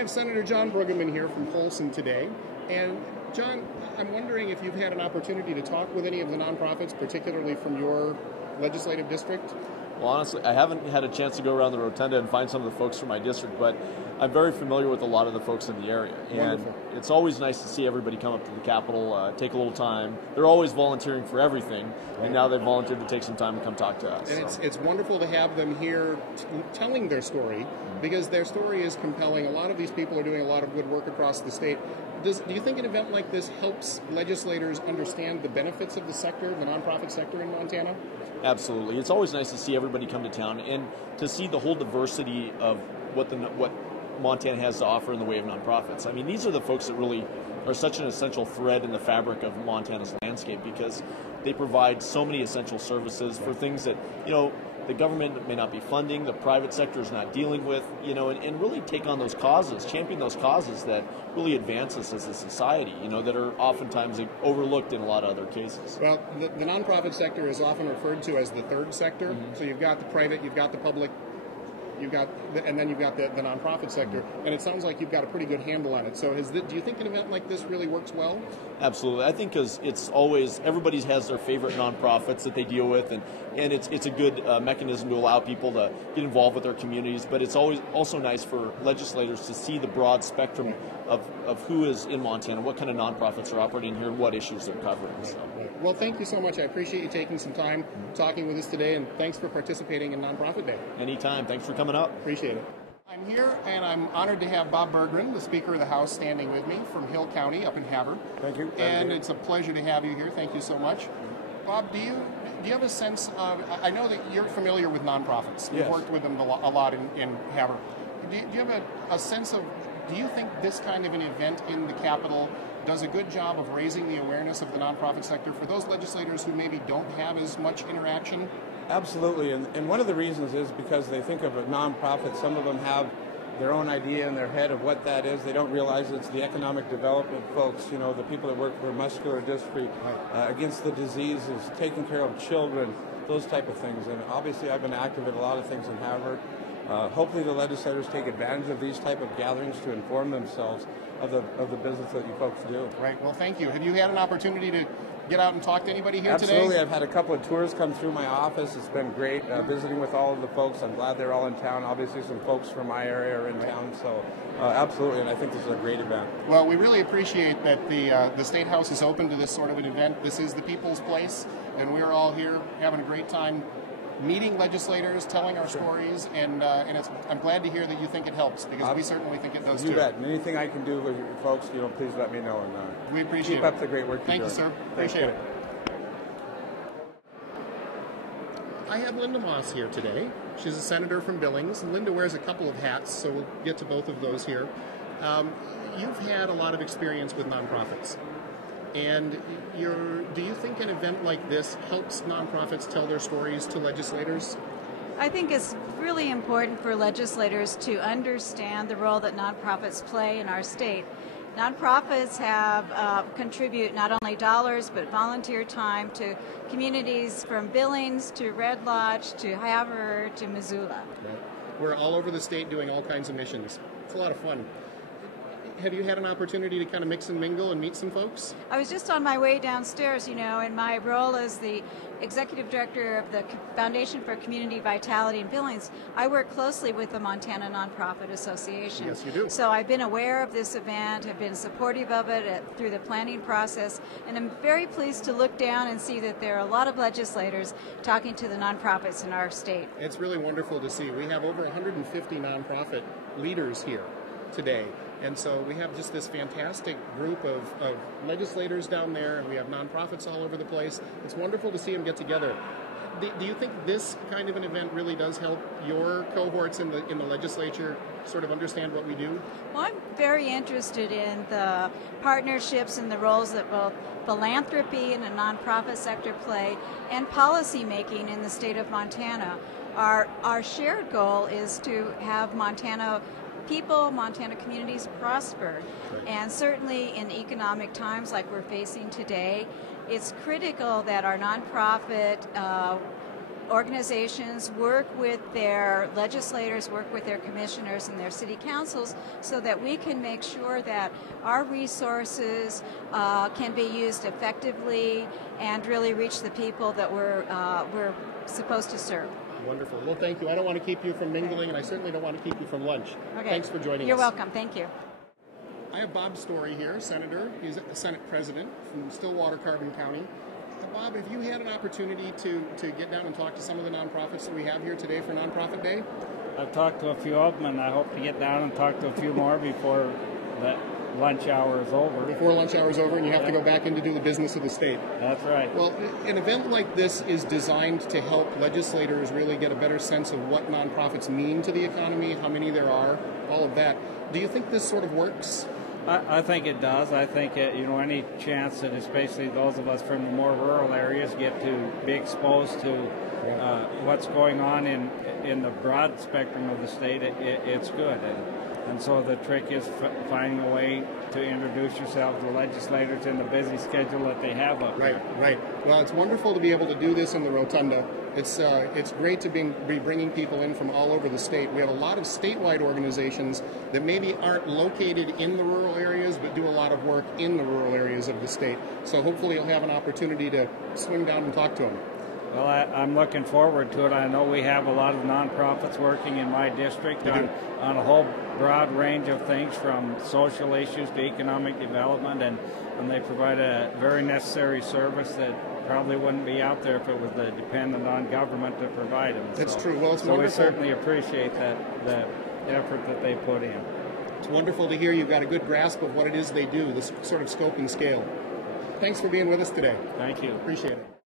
have Senator John Brueggemann here from Polson today. And John, I'm wondering if you've had an opportunity to talk with any of the nonprofits, particularly from your legislative district? Well, honestly, I haven't had a chance to go around the rotunda and find some of the folks from my district, but I'm very familiar with a lot of the folks in the area. And Wonderful. It's always nice to see everybody come up to the Capitol, take a little time. They're always volunteering for everything, and now they've volunteered to take some time and come talk to us. And it's wonderful to have them here telling their story, because their story is compelling. A lot of these people are doing a lot of good work across the state. Do you think an event like this helps legislators understand the benefits of the sector, the nonprofit sector in Montana? Absolutely. It's always nice to see everybody come to town and to see the whole diversity of what Montana has to offer in the way of nonprofits. I mean, these are the folks that really are such an essential thread in the fabric of Montana's landscape, because they provide so many essential services for things that, the government may not be funding, the private sector is not dealing with, and really take on those causes, champion those causes that really advance us as a society, that are oftentimes overlooked in a lot of other cases. Well, the nonprofit sector is often referred to as the third sector. Mm-hmm. So you've got the private, you've got the public, and then you've got the nonprofit sector, and it sounds like you've got a pretty good handle on it. So do you think an event like this really works well? Absolutely. I think because it's always, everybody has their favorite nonprofits that they deal with, and it's a good mechanism to allow people to get involved with their communities, but it's always also nice for legislators to see the broad spectrum of who is in Montana, what kind of nonprofits are operating here, and what issues they're covering. So. Well, thank you so much. I appreciate you taking some time talking with us today, and thanks for participating in Nonprofit Day. Anytime. Thanks for coming up. Appreciate it. I'm here, and I'm honored to have Bob Berggren, the Speaker of the House, standing with me from Hill County up in Havre. Thank you. And it's a pleasure to have you here. Thank you so much. Bob, do you have a sense of, I know that you're familiar with nonprofits. You've worked with them a lot in Havre. Do you have a sense of, do you think this kind of an event in the Capitol does a good job of raising the awareness of the nonprofit sector for those legislators who maybe don't have as much interaction? Absolutely, and one of the reasons is because they think of a nonprofit. Some of them have their own idea in their head of what that is. They don't realize it's the economic development folks, the people that work for muscular dystrophy, against the diseases, taking care of children, those type of things. And obviously I've been active in a lot of things in Havre. Hopefully the legislators take advantage of these type of gatherings to inform themselves of the business that you folks do. Right. Well, thank you. Have you had an opportunity to get out and talk to anybody here today? Absolutely. I've had a couple of tours come through my office. It's been great visiting with all of the folks. I'm glad they're all in town. Obviously some folks from my area are in town, so absolutely, and I think this is a great event. Well, we really appreciate that the State House is open to this sort of an event. This is the people's place, and we're all here having a great time meeting legislators, telling our stories, and I'm glad to hear that you think it helps, because we certainly think it does too. You bet. And anything I can do with you folks, please let me know. And we appreciate keep up the great work Thank you're you, doing. sir. Appreciate it. I have Linda Moss here today. She's a senator from Billings. Linda wears a couple of hats, so we'll get to both of those here. You've had a lot of experience with nonprofits. And do you think an event like this helps nonprofits tell their stories to legislators? I think it's really important for legislators to understand the role that nonprofits play in our state. Nonprofits contribute not only dollars but volunteer time to communities from Billings to Red Lodge to Havre to Missoula. Right. We're all over the state doing all kinds of missions. It's a lot of fun. Have you had an opportunity to kind of mix and mingle and meet some folks? I was just on my way downstairs, in my role as the executive director of the Foundation for Community Vitality in Billings. I work closely with the Montana Nonprofit Association. Yes, you do. So I've been aware of this event, have been supportive of it through the planning process, and I'm very pleased to look down and see that there are a lot of legislators talking to the nonprofits in our state. It's really wonderful to see. We have over 150 nonprofit leaders here today. And so we have just this fantastic group of legislators down there, and we have nonprofits all over the place. It's wonderful to see them get together. Do you think this kind of an event really does help your cohorts in the legislature sort of understand what we do? Well, I'm very interested in the partnerships and the roles that both philanthropy and the nonprofit sector play, and policy making in the state of Montana. Our shared goal is to have Montana communities prosper. Right. And certainly in economic times like we're facing today, it's critical that our nonprofit organizations work with their legislators, work with their commissioners and their city councils so that we can make sure that our resources can be used effectively and really reach the people that we're supposed to serve. Wonderful. Well, thank you. I don't want to keep you from mingling, and I certainly don't want to keep you from lunch. Okay. Thanks for joining us. You're welcome. Thank you. I have Bob Story here, Senator. He's a Senate President from Stillwater, Carbon County. Bob, have you had an opportunity to get down and talk to some of the nonprofits that we have here today for Nonprofit Day? I've talked to a few of them, and I hope to get down and talk to a few more before the lunch hour is over. Before lunch hour is over, and you have to go back in to do the business of the state. That's right. Well, an event like this is designed to help legislators really get a better sense of what nonprofits mean to the economy, how many there are, all of that. Do you think this sort of works? I think it does. I think any chance that especially those of us from the more rural areas get to be exposed to what's going on in the broad spectrum of the state, it's good. And so the trick is finding a way to introduce yourself to legislators in the busy schedule that they have up there. Right. Well, it's wonderful to be able to do this in the Rotunda. It's great to be bringing people in from all over the state. We have a lot of statewide organizations that maybe aren't located in the rural areas, but do a lot of work in the rural areas of the state. So hopefully you'll have an opportunity to swing down and talk to them. Well, I'm looking forward to it. I know we have a lot of nonprofits working in my district on a whole broad range of things, from social issues to economic development, and they provide a very necessary service that probably wouldn't be out there if it was dependent on government to provide them. It's true. Well, it's so wonderful. We certainly appreciate the effort that they put in. It's wonderful to hear you've got a good grasp of what it is they do, this sort of scope and scale. Thanks for being with us today. Thank you. Appreciate it.